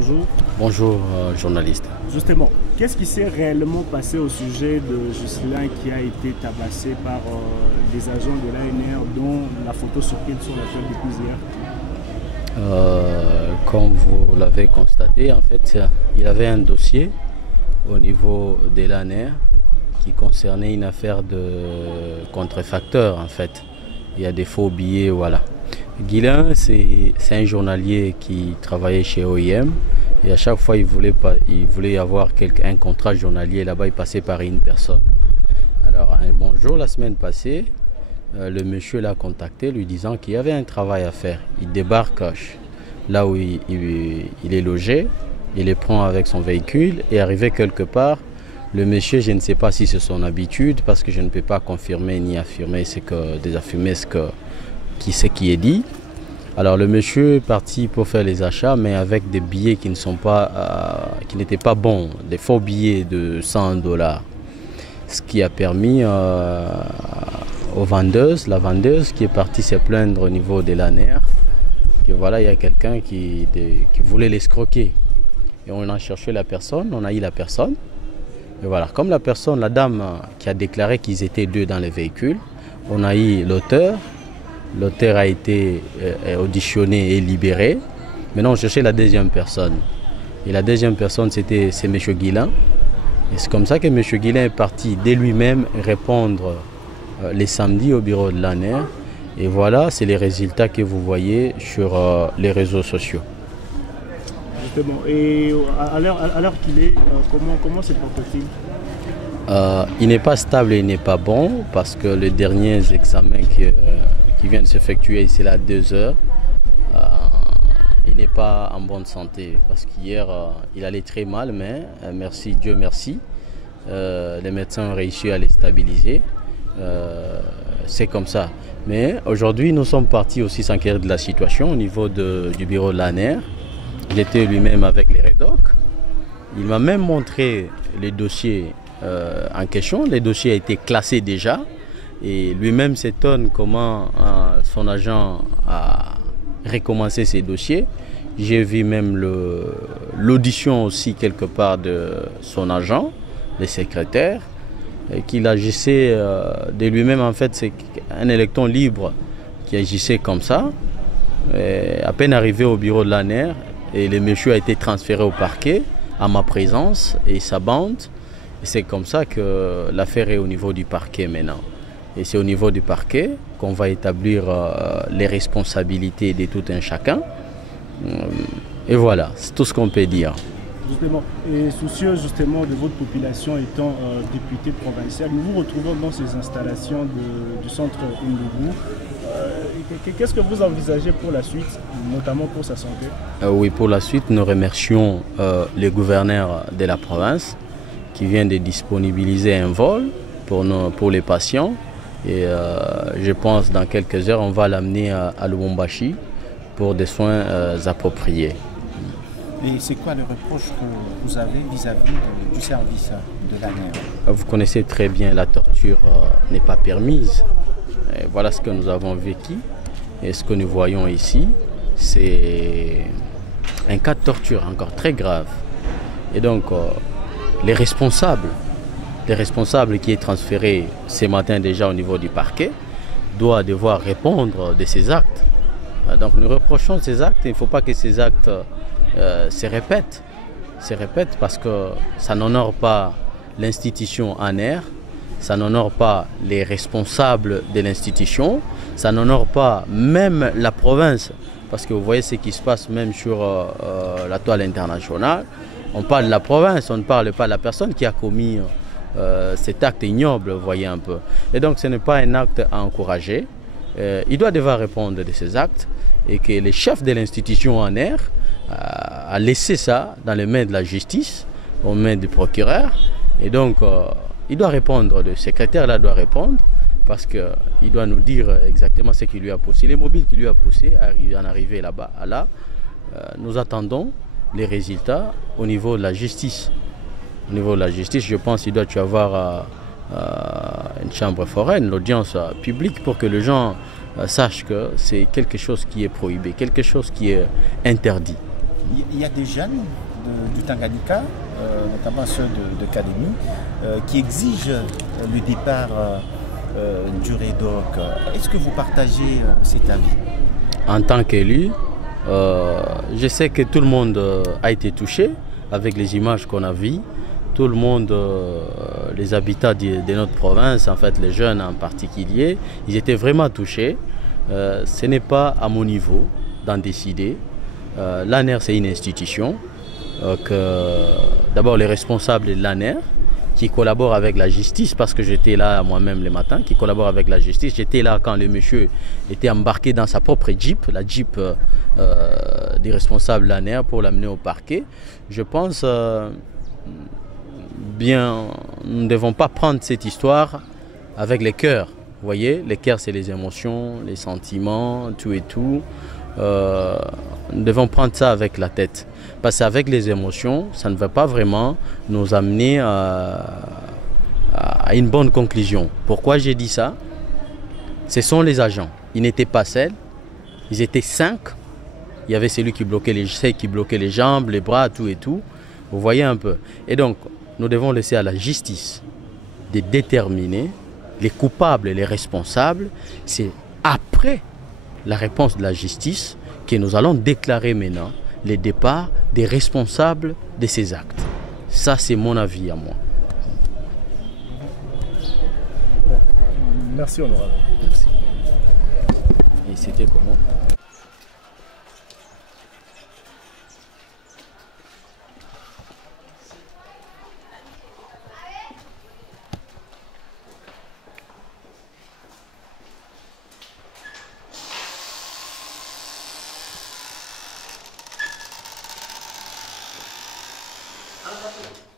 Bonjour. Bonjour, journaliste. Justement, qu'est-ce qui s'est réellement passé au sujet de Jocelyn qui a été tabassé par des agents de l'ANR dont la photo circule sur la toile depuis hier? Comme vous l'avez constaté, en fait, il avait un dossier au niveau de l'ANR qui concernait une affaire de contrefacteur, en fait. Il y a des faux billets, voilà. Guilain, c'est un journalier qui travaillait chez OIM et à chaque fois il voulait avoir un contrat journalier là-bas, il passait par une personne. Alors un bon jour, la semaine passée, le monsieur l'a contacté lui disant qu'il y avait un travail à faire. Il débarque là où il est logé, il les prend avec son véhicule et arrivé quelque part, le monsieur, je ne sais pas si c'est son habitude parce que je ne peux pas confirmer ni affirmer désaffirmer ce qui est dit. Alors le monsieur est parti pour faire les achats, mais avec des billets qui n'étaient pas bons, des faux billets de 100 dollars. Ce qui a permis la vendeuse qui est partie se plaindre au niveau de l'ANR, que voilà, il y a quelqu'un qui voulait l'escroquer. Et on a cherché la personne, on a eu la personne. Et voilà, comme la dame qui a déclaré qu'ils étaient deux dans le véhicule, on a eu l'auteur. L'auteur a été auditionné et libéré. Maintenant, on cherchait la deuxième personne. Et la deuxième personne, c'est M. Guilain. Et c'est comme ça que M. Guilain est parti de lui-même répondre les samedis au bureau de l'ANR. Et voilà, c'est les résultats que vous voyez sur les réseaux sociaux. Justement, et à l'heure qu'il est, comment se porte-t-il? Il n'est pas stable et il n'est pas bon parce que les derniers examens qui viennent de s'effectuer ici là à 2 heures, il n'est pas en bonne santé parce qu'hier il allait très mal, mais merci, Dieu merci, les médecins ont réussi à les stabiliser. C'est comme ça. Mais aujourd'hui, nous sommes partis aussi s'enquérir de la situation au niveau du bureau de l'ANR. Il était lui-même avec les rédocs. Il m'a même montré les dossiers en question. Les dossiers ont été classés déjà. Et lui-même s'étonne comment son agent a recommencé ses dossiers. J'ai vu même l'audition aussi quelque part de son agent, le secrétaire, qu'il agissait de lui-même. En fait, c'est un électron libre qui agissait comme ça. Et à peine arrivé au bureau de l'ANR, et le monsieur a été transféré au parquet à ma présence et sa bande. Et c'est comme ça que l'affaire est au niveau du parquet maintenant. Et c'est au niveau du parquet qu'on va établir les responsabilités de tout un chacun. Et voilà, c'est tout ce qu'on peut dire. Justement, et soucieux justement de votre population étant député provincial, nous vous retrouvons dans ces installations du centre Ndougou. Qu'est-ce que vous envisagez pour la suite, notamment pour sa santé? Oui, pour la suite, nous remercions les gouverneurs de la province qui viennent de disponibiliser un vol pour les patients. Et je pense dans quelques heures, on va l'amener à Lubumbashi pour des soins appropriés. Et c'est quoi le reproche que vous avez vis-à-vis du service de l'ANR? Vous connaissez très bien, la torture n'est pas permise. Et voilà ce que nous avons vécu. Et ce que nous voyons ici, c'est un cas de torture encore très grave. Et donc, les responsables qui est transféré ce matin déjà au niveau du parquet doivent devoir répondre de ces actes. Donc nous reprochons ces actes. Il ne faut pas que ces actes se répètent parce que ça n'honore pas l'institution ANR, ça n'honore pas les responsables de l'institution, ça n'honore pas même la province, parce que vous voyez ce qui se passe même sur la toile internationale. On parle de la province, on ne parle pas de la personne qui a commis cet acte ignoble, vous voyez un peu. Et donc ce n'est pas un acte à encourager. Il doit devoir répondre de ces actes et que les chefs de l'institution ANR a laissé ça dans les mains de la justice, aux mains du procureur. Et donc, il doit répondre, le secrétaire là doit répondre, parce qu'il doit nous dire exactement ce qui lui a poussé, les mobiles qui lui a poussé à en arriver là-bas. Là, nous attendons les résultats au niveau de la justice. Au niveau de la justice, je pense qu'il doit y avoir une chambre foraine, l'audience publique, pour que les gens sachent que c'est quelque chose qui est prohibé, quelque chose qui est interdit. Il y a des jeunes du Tanganyika, notamment ceux de Kalemi, qui exigent le départ du REDOC. Est-ce que vous partagez cet avis? En tant qu'élu, je sais que tout le monde a été touché avec les images qu'on a vues. Tout le monde, les habitants de notre province, en fait les jeunes en particulier, ils étaient vraiment touchés. Ce n'est pas à mon niveau d'en décider. L'ANER, c'est une institution d'abord les responsables de l'ANER qui collaborent avec la justice, parce que j'étais là moi-même le matin, qui collaborent avec la justice. J'étais là quand le monsieur était embarqué dans sa propre Jeep, la Jeep des responsables de l'ANER pour l'amener au parquet. Je pense bien, nous ne devons pas prendre cette histoire avec les cœurs. Vous voyez, les cœurs, c'est les émotions, les sentiments, tout et tout. Nous devons prendre ça avec la tête. Parce qu'avec les émotions, ça ne va pas vraiment nous amener à une bonne conclusion. Pourquoi j'ai dit ça? Ce sont les agents. Ils n'étaient pas seuls. Ils étaient 5. Il y avait celui qui bloquait les jambes, les bras, tout et tout. Vous voyez un peu. Et donc, nous devons laisser à la justice de déterminer les coupables et les responsables. C'est après la réponse de la justice que nous allons déclarer maintenant le départ des responsables de ces actes. Ça, c'est mon avis à moi. Merci, honorable. Merci. Et c'était comment? Angkat